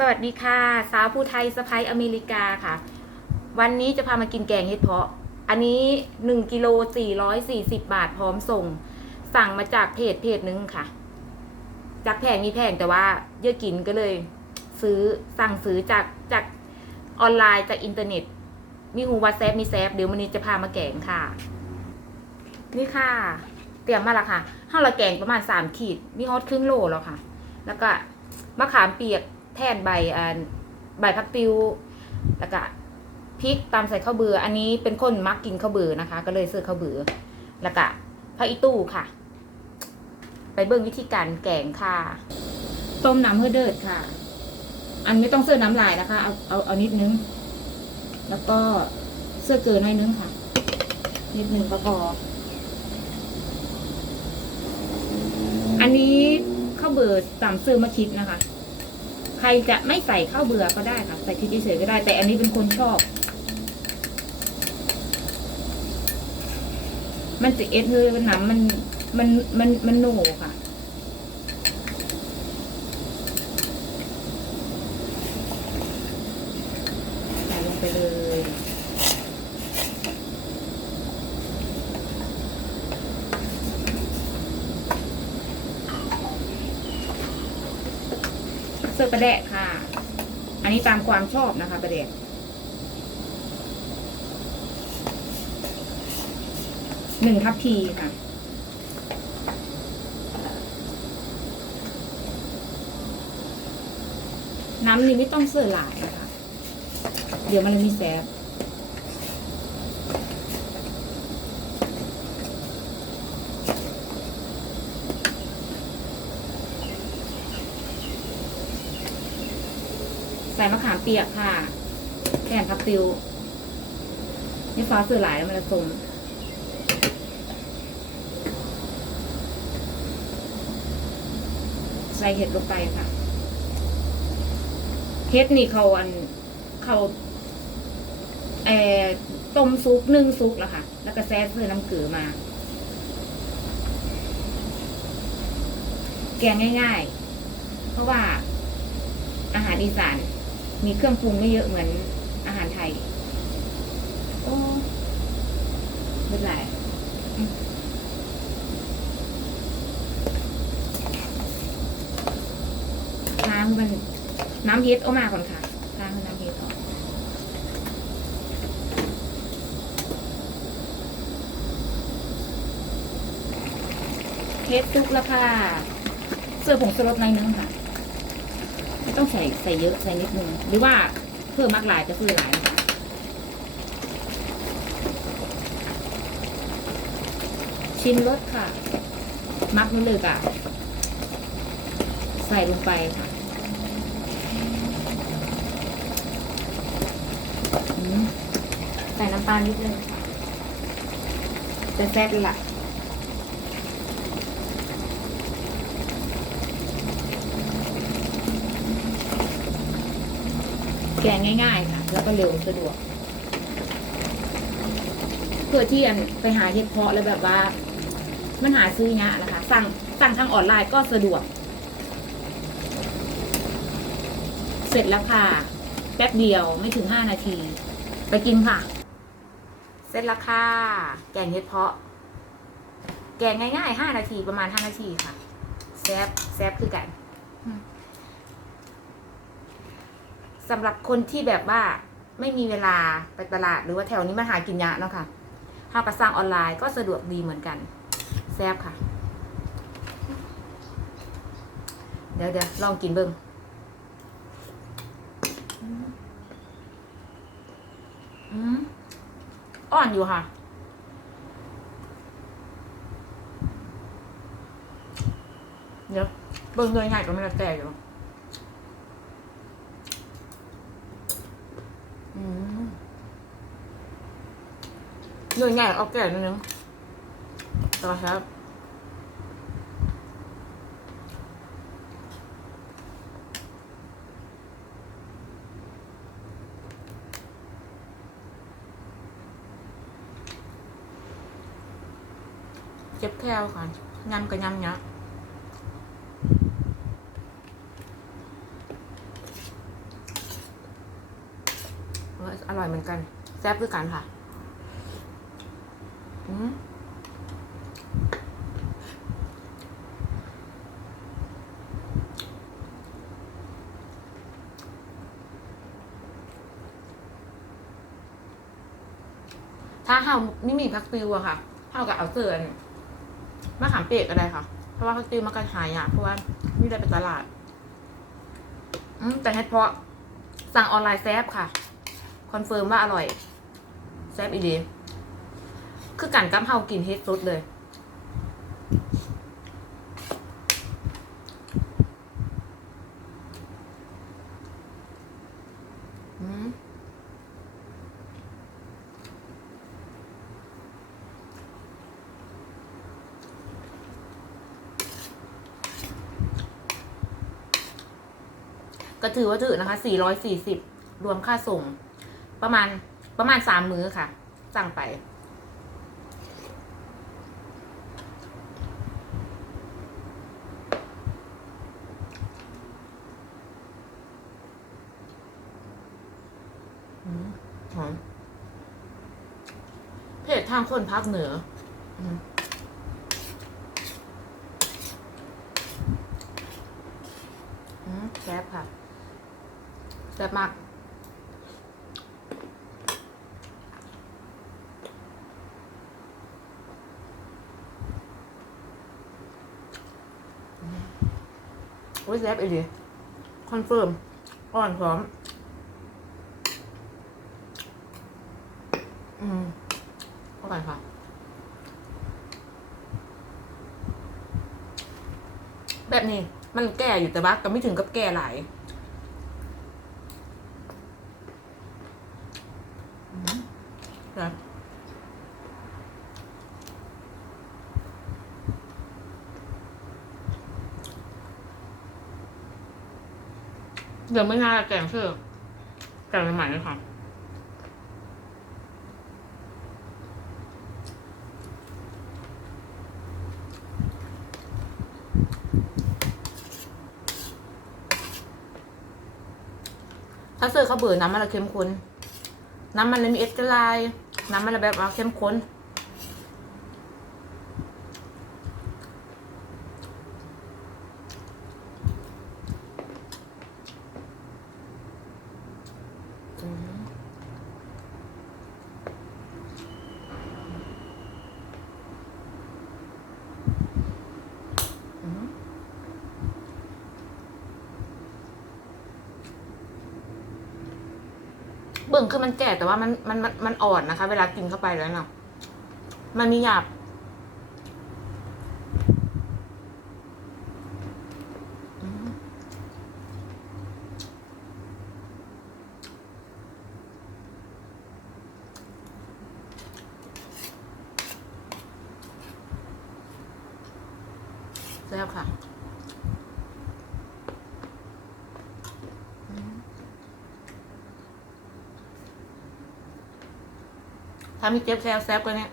สวัสดีค่ะ สาวผู้ไทยสะพายอเมริกาค่ะ วันนี้จะพามากินแกงเห็ดเพาะ อันนี้หนึ่งกิโลสี่ร้อยสี่สิบบาทพร้อมส่ง สั่งมาจากเพจเพจนึงค่ะ จากแพงมีแพงแต่ว่าเยอะกินก็เลย ซื้อสั่งซื้อจากจากออนไลน์จากอินเทอร์เน็ต มีหูวาแซบมีแซบเดี๋ยววันนี้จะพามาแกงค่ะ นี่ค่ะ เตรียมมาละค่ะห้าละแกงประมาณสามขีด มีฮอตครึ่งโลแล้วค่ะ แล้วก็มะขามเปียก แทนใบอันใบพักติวแล้วก็พริกตามใส่ข้าวเบือ อันนี้เป็นคนมักกินข้าวเบือนะคะ ก็เลยซื้อข้าวเบือ แล้วก็ผักอีตู้ค่ะ ไปเบิ่งวิธีการแกงค่ะ ต้มน้ำเพื่อเดือดค่ะ อันไม่ต้องเสื้อน้ำลายนะคะ เอาเอาเอานิดนึง แล้วก็เสื้อเกินหน่อยนึงค่ะ นิดนึงก็พอ อันนี้ข้าวเบื่อสั่งซื้อมาคิดนะคะ ใครจะไม่ใส่ข้าวเบื่อก็ได้ค่ะ ใส่คิกเฉยๆก็ได้ แต่อันนี้เป็นคนชอบ มันจะเอ็ดเลยมันหนำมันมันมันมันโหนค่ะ ใส่ลงไปเลย เสื้อประแดกค่ะ อันนี้ตามความชอบนะคะประแดกหนึ่งทัพพีค่ะน้ำนี่ไม่ต้องเสื้อหลายนะคะ เดี๋ยวมันเลยมีแสบ ใส่มะขามเปียกค่ะแกนพับติว นี่ฟ้าสือหลายแล้วมันจะสมใส่เห็ดลงไปค่ะ เห็ดนี่เขาอันเขาเอต้มซุปนึ่งซุปแล้วค่ะ แล้วก็แซ่เสื้อน้ำเกลือมา แกงง่าย ๆ เพราะว่าอาหารอีสาน มีเครื่องปรุงไม่เยอะเหมือนอาหารไทย โอ้ไม่เป็นไรอืมน้ำมันน้ำเฮ็ดออกมาก่อนค่ะล้างน้ำเฮ็ดออกเฮ็ดซุกแล้วค่ะเสื้อผงสลดในอยนึงค่ะ ไม่ต้องใส่ใส่เยอะใส่นิดนึงหรือว่าเพิ่มมากหลายจะซื้อหลายชิ้นรสค่ะ มักนู่นเลยอะ ใส่ลงไปค่ะใส่น้ำตาลนิดนึงจะแซ่บละ แกงง่ายๆค่ะ แล้วก็เร็วสะดวก เพื่อที่อันไปหาเห็ดเพาะแล้วแบบว่า มันหาซื้อยากนะคะ สั่งสั่งทางออนไลน์ก็สะดวก เสร็จแล้วค่ะ แป๊บเดียวไม่ถึงห้านาที ไปกินค่ะ เสร็จแล้วค่ะ แกงเห็ดเพาะ แกงง่ายๆห้านาทีประมาณห้านาทีค่ะ แซบแซบคือกัน สำหรับคนที่แบบว่าไม่มีเวลาไปตลาดหรือว่าแถวนี้มาหากินยะเนาะค่ะเฮาก็สร้างออนไลน์ก็สะดวกดีเหมือนกัน แซ่บค่ะ เดี๋ยวเดี๋ยวลองกินเบิ้งอืมอ่อนอยู่ค่ะ เดี๋ยวเบิ้งเลยง่ายก็ไม่ละแต่อยู่ อืม เนื้อใหญ่เอาแก่นิดนึงต่อครับเจ็บแค่วค่ะยำกับยำเนี้ย ออร่อยเหมือนกัน แซ่บด้วยกันค่ะถ้าเฮาไม่มีพักติวอะค่ะเฮากับเอาเสือนมะขามเปียกก็ได้ค่ะ เพราะว่าพักติวมันก็หายากเพราะว่าไม่ได้ไปตลาด อืมแต่เฮ็ดเพาะสั่งออนไลน์แซ่บค่ะ คอนเฟิร์มว่าอร่อย ซ่บอีดีคือกันกับเฮากินเฮ็ดสดเลยก็ถือว่าถือนะคะ 440 รวมค่าส่ง ประมาณ ประมาณสามมื้อค่ะ สั่งไปอืมหอมเพจทางคนภาคเหนืออืมอืมแซ่บค่ะแซ่บมาก โอ้ยแซ่บอีหลีคอนเฟิร์ม อ่อนพร้อม อืมเข้าไปค่ะแบบนี้มันแก่อยู่แต่ว่าก็ไม่ถึงกับแก่หลายอืมครับ เดี๋ยวไม่น่าแกงเชื่อแกงใหม่เลยค่ะถ้าเสิร์ฟเขาวเบื่อน้ำมันละเข้มข้น น้ำมันเลยมีเอสเตอร์ไลน์น้ำมันละแบบว่าเข้มข้น อืมอืม เบิ่งคือมันแก่แต่ว่ามันมันมันมันอ่อนนะคะ เวลากินเข้าไปแล้วเนาะมันมีหยาบ ถ้ามีเจ็บแซวแซบกันเนี่ย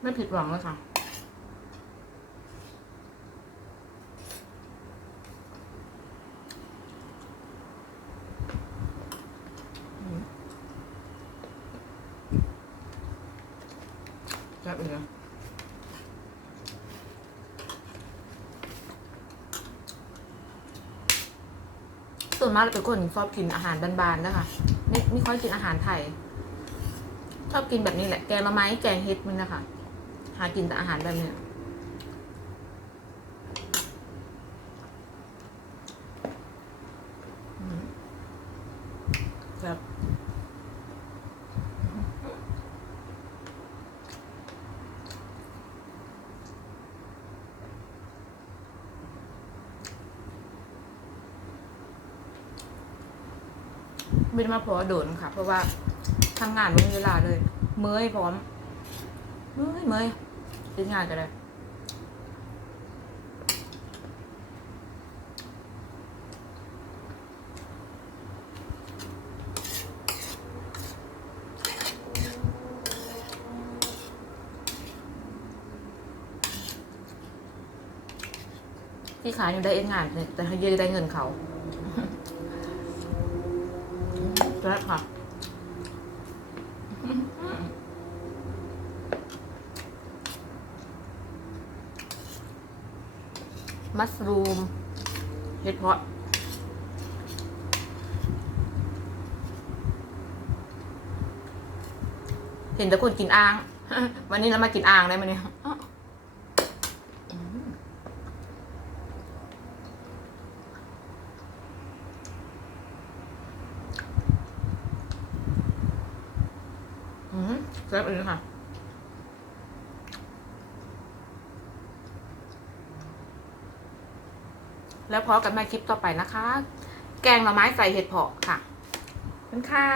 ไม่ผิดหวังเลยค่ะแซ่บอีกแล้ วส่วนมากเราเป็นคนชอบกินอาหารบานๆนะคะไม่ไม่ค่อยกินอาหารไทย ชอบกินแบบนี้แหละ แกงละไม้แกงเฮ็ดมันนะคะ หากินแต่อาหารแบบเนี้ ไม่ได้มาพอโดนค่ะ เพราะว่าทำงานไม่มีเวลาเลย เมื่อยพร้อม เมื่อยเมื่อยติดงานกันเลยที่ขายอยู่ได้เอ็นงานแต่เขาเยอะได้เงินเขา แล้ค่ะมัสรูมเห็ดเพาะเห็นแต่คนกินอ่าง วันนี้เรามากินอ่างได้ไหมเนี่ยอืม แซ่บเลยค่ะแล้วพอกันมาคลิปต่อไปนะคะ แกงหน่อไม้ใส่เห็ดเผาะค่ะคุณค่ะ